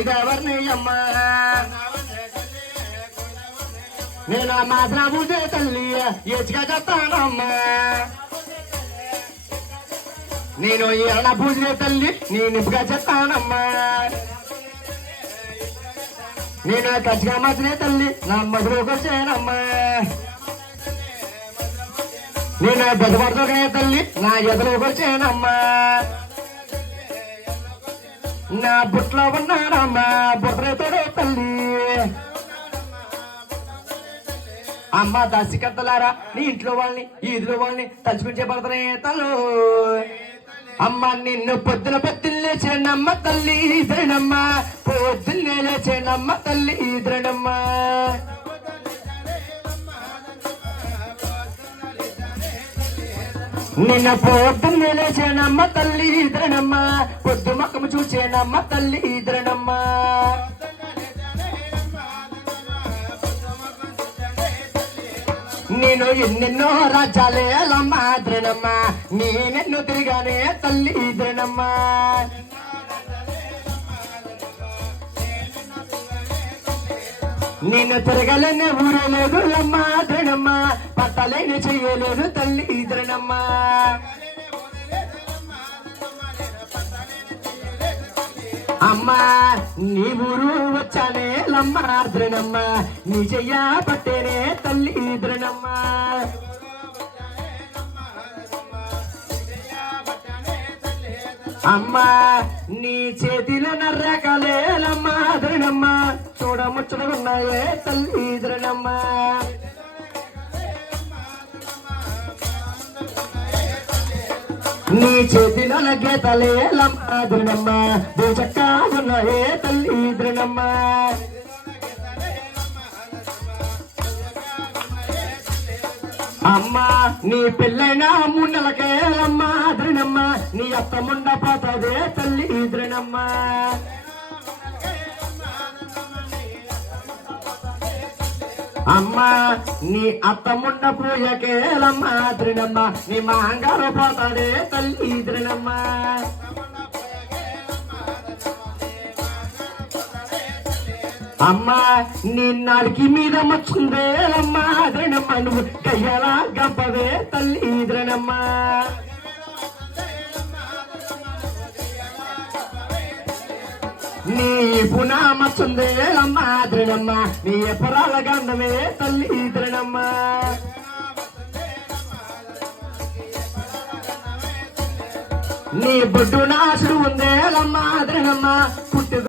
కొయ్యవర్ని అమ్మ నేను మాత్రం పూజే తల్లి ఏచిగా చెప్తానమ్మా నేను ఎరణ పూజే తల్లి నిప్పుగా చెప్తానమ్మా నేను ఖచ్చితంగా మాత్రమే తల్లి నా మధురకు వచ్చానమ్మా నేను బెదపడుతునే తల్లి నా ఎదురుకు వచ్చానమ్మా నా బుట్లో ఉన్నానమ్మా బుట్రతోడే తల్లి అమ్మ దాసికత్తలారా నీ ఇంట్లో వాళ్ళని ఈదులో వాళ్ళని తలుచుకుని చేపడుతున్నా తల్లు అమ్మ నిన్ను పొద్దున పొద్దున్న లేచేనమ్మ తల్లి ఈదరణమ్మ పొద్దున్నే లేచేనమ్మ తల్లి ఈదరణమ్మ నిన్న పొద్దున్నే లేచేనమ్మ తల్లి ఈదరణమ్మ పొద్దు మక్కము చూసేనమ్మ తల్లి ఈదరణమ్మ నేను ఎన్నెన్నో రాజ్యాలే లమ్మ ద్రణమ్మ నేనెన్నో తిరిగానే తల్లి ద్రణమ్మ నేను తిరగలేని ఊరే లేదు లమ్మ ద్రణమ్మ పట్టలేని చెయ్యలేదు తల్లి ద్రణమ్మ అమ్మా నీ ఊరు వచ్చానే లమ్మ ద్రణమ్మ నీ చెయ్య పట్టేనే తల్లి ద్రణమ్మ అమ్మా నీ చేతిలో నర్రకలే లమ్మ ద్రణమ్మ చూడముచ్చడున్నాయే తల్లి ద్రణమ్మ నీ చేతిలో గీతలే లమ్మ ద్రణమ్మ చక్క ఉన్నాయే తల్లి ద్రణమ్మ అమ్మ నీ పెళ్ళైన మున్నెలకే లమ్మ ద్రణమ్మ నీ అత్త ముండ పోతదే తల్లి ద్రణమ్మ అమ్మ నీ అత్త ముండ పూయకే లమ్మ ద్రణమ్మ నీ మాంగారు పోతాడే తల్లి ద్రణమ్మ అమ్మ నీ నాడికి మీద మచ్చుందే లమ్మ ద్రణమ్మ నువ్వు కయ్యాలా గంపవే తల్లి ద్రణమ్మ నీ పునా మచ్చుందే లమ్మ ద్రణమ్మ నీ ఎపరాల గంధమే తల్లి ద్రణమ్మ నీ బొడ్డు నాసుడు ఉందే లమ్మ ద్రణమ్మ